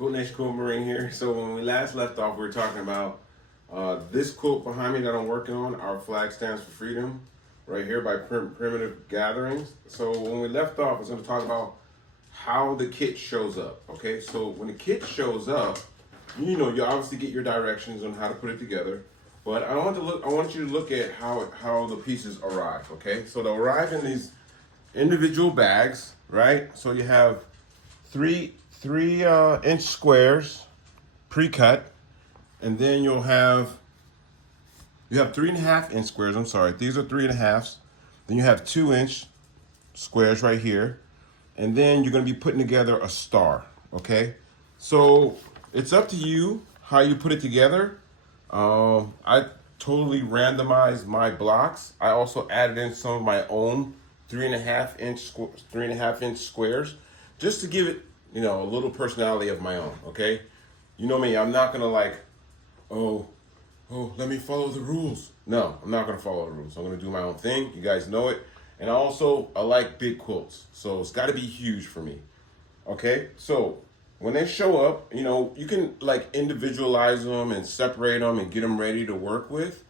Quilt Nation Quilt Marine here. So when we last left off, we were talking about this quilt behind me that I'm working on. Our flag stands for freedom, right here by Primitive Gatherings. So when we left off, I was going to talk about how the kit shows up. Okay, so when the kit shows up, you obviously get your directions on how to put it together. But I want you to look at how the pieces arrive. Okay, so they'll arrive in these individual bags, right? So you have three inch squares pre-cut, and then you have 3.5 inch squares. I'm sorry, these are 3.5s. Then you have 2-inch squares right here, and then you're going to be putting together a star. Okay, so it's up to you how you put it together. I totally randomized my blocks. I also added in some of my own 3.5 inch squares, just to give it a little personality of my own. Okay, you know me, I'm not gonna let me follow the rules. No, I'm not gonna follow the rules. I'm gonna do my own thing. You guys know it. And I like big quilts, so it's got to be huge for me. Okay, so when they show up, you can individualize them and separate them and get them ready to work with.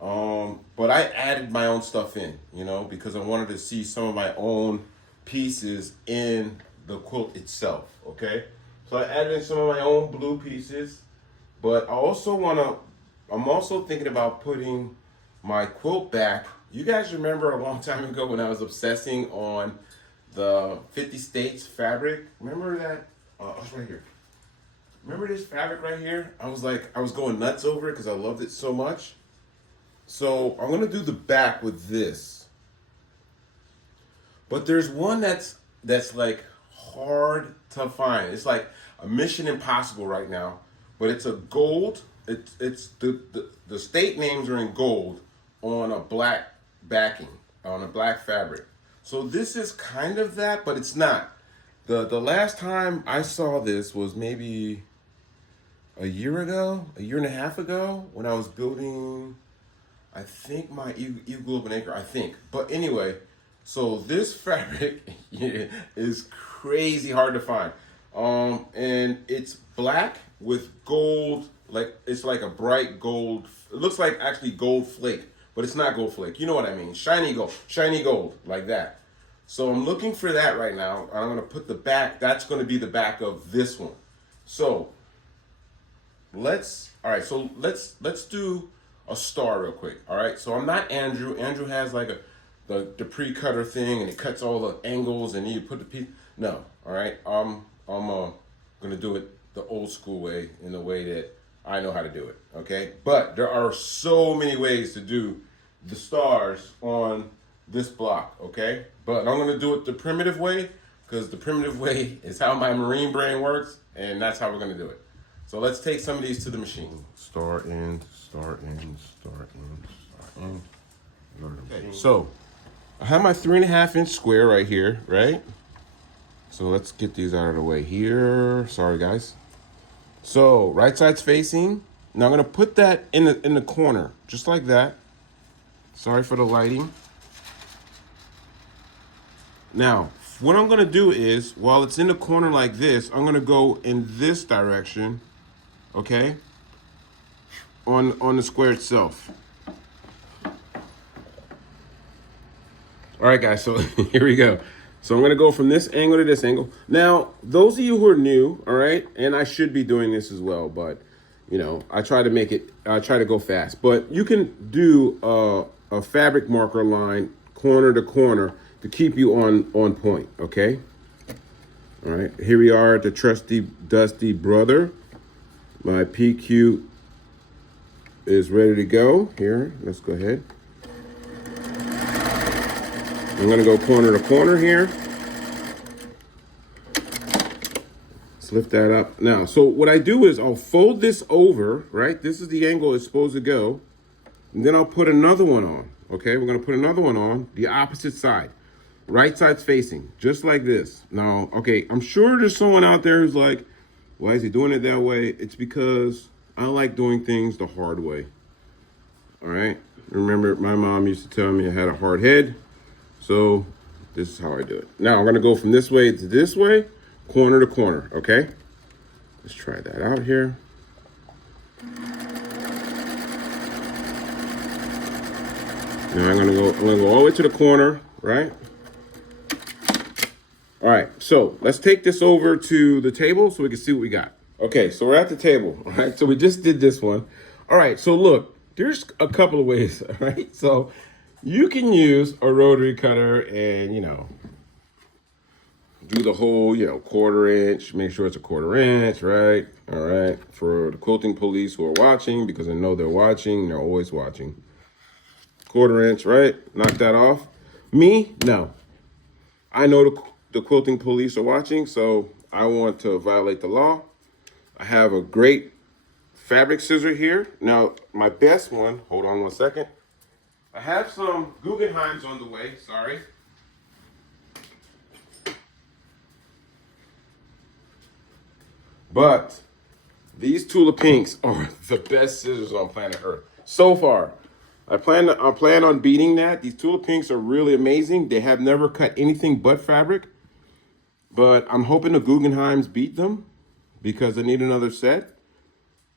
But I added my own stuff in, because I wanted to see some of my own pieces in the quilt itself. Okay, so I added in some of my own blue pieces, but I'm also thinking about putting my quilt back. You guys remember a long time ago when I was obsessing on the 50 States fabric? Remember that? It's right here. Remember this fabric right here? I was going nuts over it because I loved it so much. So I'm gonna do the back with this. But there's one that's like hard to find. It's like a mission impossible right now. But it's a gold. It's the state names are in gold on a black backing, on a black fabric. So this is kind of that, but it's not. The last time I saw this was maybe a year and a half ago, when I was building, I think, my Eagle of an Acre, I think. But anyway, so this fabric is crazy hard to find. And it's black with gold, it's like a bright gold. It looks like actually gold flake, but it's not gold flake. You know what I mean? Shiny gold, like that. So I'm looking for that right now. I'm gonna put the back. That's gonna be the back of this one. So let's do a star real quick. All right. So I'm not Andrew. Andrew has the pre-cutter thing, and it cuts all the angles, and you put the piece. No. All right. I'm gonna do it the old school way, in the way that I know how to do it. Okay. But there are so many ways to do the stars on this block. Okay. But I'm gonna do it the primitive way, because the primitive way is how my marine brain works, and that's how we're gonna do it. So let's take some of these to the machine. Star in, star in, star in, star in. Okay, so I have my 3.5 inch square right here, right? So let's get these out of the way here. Sorry, guys. So right side's facing. Now I'm gonna put that in the corner, just like that. Sorry for the lighting. Now, what I'm gonna do is, while it's in the corner like this, I'm gonna go in this direction, okay? On the square itself. All right, guys, so here we go. So I'm gonna go from this angle to this angle. Now, those of you who are new, all right, and I should be doing this as well, but I try to go fast. But you can do a fabric marker line corner to corner to keep you on point, okay? All right, here we are at the trusty Dusty Brother. My PQ is ready to go. Here, let's go ahead. I'm gonna go corner to corner here. Let's lift that up. Now, so what I do is I'll fold this over, right? This is the angle it's supposed to go. And then I'll put another one on, okay? We're gonna put another one on the opposite side. Right side's facing, just like this. Now, okay, I'm sure there's someone out there who's like, why is he doing it that way? It's because I like doing things the hard way. All right? Remember, my mom used to tell me I had a hard head. So this is how I do it. Now I'm gonna go from this way to this way, corner to corner, okay? Let's try that out here. Now I'm gonna go all the way to the corner, right? All right, so let's take this over to the table so we can see what we got. Okay, so we're at the table, right? So we just did this one. All right, so look, there's a couple of ways, all right? So you can use a rotary cutter and, do the whole, 1/4 inch, make sure it's a 1/4 inch, right? All right, for the quilting police who are watching, because I know they're watching, they're always watching. 1/4 inch, right? Knock that off. Me, no. I know the quilting police are watching, so I want to violate the law. I have a great fabric scissor here. Now, my best one, hold on one second. I have some Guggenheims on the way, sorry. But these Tula Pinks are the best scissors on planet Earth so far. I plan on beating that. These Tula Pinks are really amazing. They have never cut anything but fabric, but I'm hoping the Guggenheims beat them because I need another set.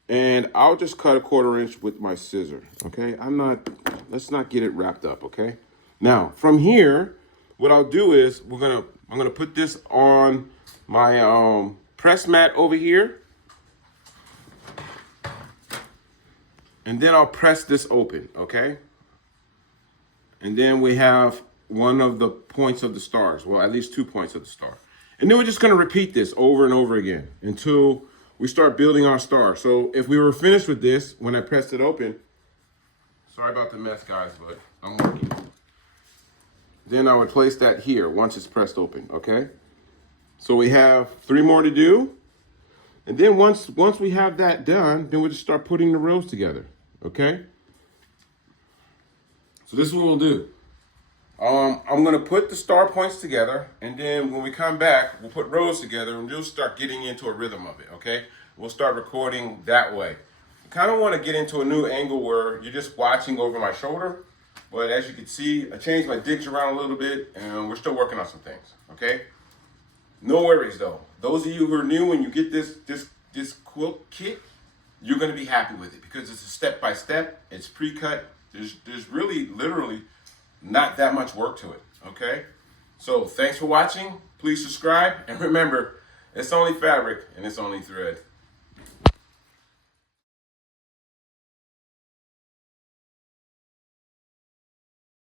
And I'll just cut a 1/4 inch with my scissor, okay? Let's not get it wrapped up, okay? Now, from here, what I'll do is I'm gonna put this on my press mat over here. And then I'll press this open, okay? And then we have one of the points of the stars. Well, at least 2 points of the star. And then we're just gonna repeat this over and over again until we start building our star. So if we were finished with this, when I pressed it open, sorry about the mess, guys, but I'm working. Then I would place that here once it's pressed open, okay? So we have 3 more to do. And then once we have that done, then we'll just start putting the rows together, okay? So this is what we'll do. I'm gonna put the star points together, and then when we come back, we'll put rows together, and we'll start getting into a rhythm of it, okay? We'll start recording that way. I kind of want to get into a new angle where you're just watching over my shoulder, but as you can see, I changed my ditch around a little bit, and we're still working on some things, okay? No worries though. Those of you who are new, when you get this quilt kit, you're gonna be happy with it because it's a step-by-step, it's pre-cut. There's really, literally, not that much work to it, okay? So thanks for watching. Please subscribe, and remember, it's only fabric and it's only thread.